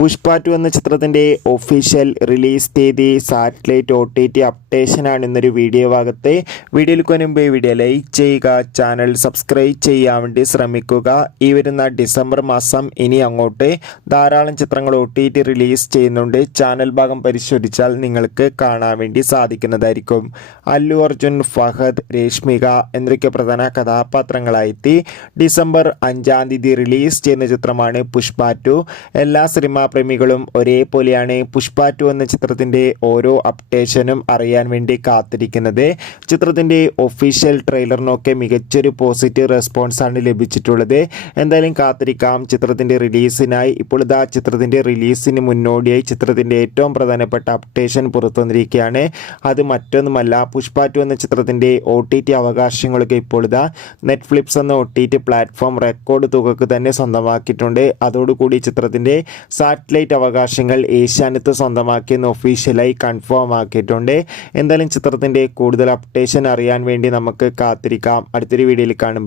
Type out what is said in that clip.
പുഷ്പ 2 എന്ന ചിത്രത്തിൻ്റെ official release തീയതി സാറ്റലൈറ്റ് OTT അപ്ഡേഷനാണ് ഇന്നൊരു വീഡിയോ ഭാഗത്തെ. വീഡിയോയിൽ മുൻപ് വീഡിയോ ലൈക്ക് ചെയ്യുക, ചാനൽ സബ്സ്ക്രൈബ് ചെയ്യാൻ വേണ്ടി ശ്രമിക്കുക. ഈ വരുന്ന ഡിസംബർ മാസം ഇനി അങ്ങോട്ട് ധാരാളം ചിത്രങ്ങൾ OTT റിലീസ് ചെയ്യുന്നുണ്ട്. ചാനൽ ഭാഗം പരിശോധിച്ചാൽ നിങ്ങൾക്ക് കാണാൻ വേണ്ടി സാധിക്കുന്നതായിരിക്കും. അല്ലു അർജുൻ, ഫഹദ്, രേഷ്മിക എന്നൊക്കെ പ്രധാന കഥാപാത്രങ്ങളായെത്തി ഡിസംബർ 5 റിലീസ് ചെയ്യുന്ന ചിത്രമാണ് പുഷ്പ 2. എല്ലാ സിനിമാ പ്രേമികളും ഒരേപോലെയാണ് പുഷ്പ 2 എന്ന ചിത്രത്തിൻ്റെ ഓരോ അപ്ഡേഷനും അറിയാൻ വേണ്ടി കാത്തിരിക്കുന്നത്. ചിത്രത്തിൻ്റെ ഒഫീഷ്യൽ ട്രെയിലറിനൊക്കെ മികച്ചൊരു പോസിറ്റീവ് റെസ്പോൺസാണ് ലഭിച്ചിട്ടുള്ളത്. എന്തായാലും കാത്തിരിക്കാം ചിത്രത്തിൻ്റെ റിലീസിനായി. ഇപ്പോൾ ഇതാ ചിത്രത്തിൻ്റെ റിലീസിന് മുന്നോടിയായി ചിത്രത്തിൻ്റെ ഏറ്റവും പ്രധാനപ്പെട്ട അപ്ഡേഷൻ പുറത്തു വന്നിരിക്കുകയാണ്. അത് മറ്റൊന്നുമല്ല, പുഷ്പ 2 എന്ന ചിത്രത്തിൻ്റെ OTT അവകാശങ്ങളൊക്കെ ഇപ്പോൾ ഇതാ നെറ്റ്ഫ്ലിക്സ് എന്ന OTT പ്ലാറ്റ്ഫോം റെക്കോർഡ് തുകക്ക് തന്നെ സ്വന്തമാക്കിയിട്ടുണ്ട്. അതോടുകൂടി ചിത്രത്തിൻ്റെ സാറ്റലൈറ്റ് അവകാശങ്ങൾ ഏഷ്യാനെറ്റ് സ്വന്തമാക്കിയെന്ന് ഒഫീഷ്യലായി കൺഫേം ആക്കിയിട്ടുണ്ട്. എന്തായാലും ചിത്രത്തിൻ്റെ കൂടുതൽ അപ്ഡേഷൻ അറിയാൻ വേണ്ടി നമുക്ക് കാത്തിരിക്കാം. അടുത്തൊരു വീഡിയോയിൽ കാണും.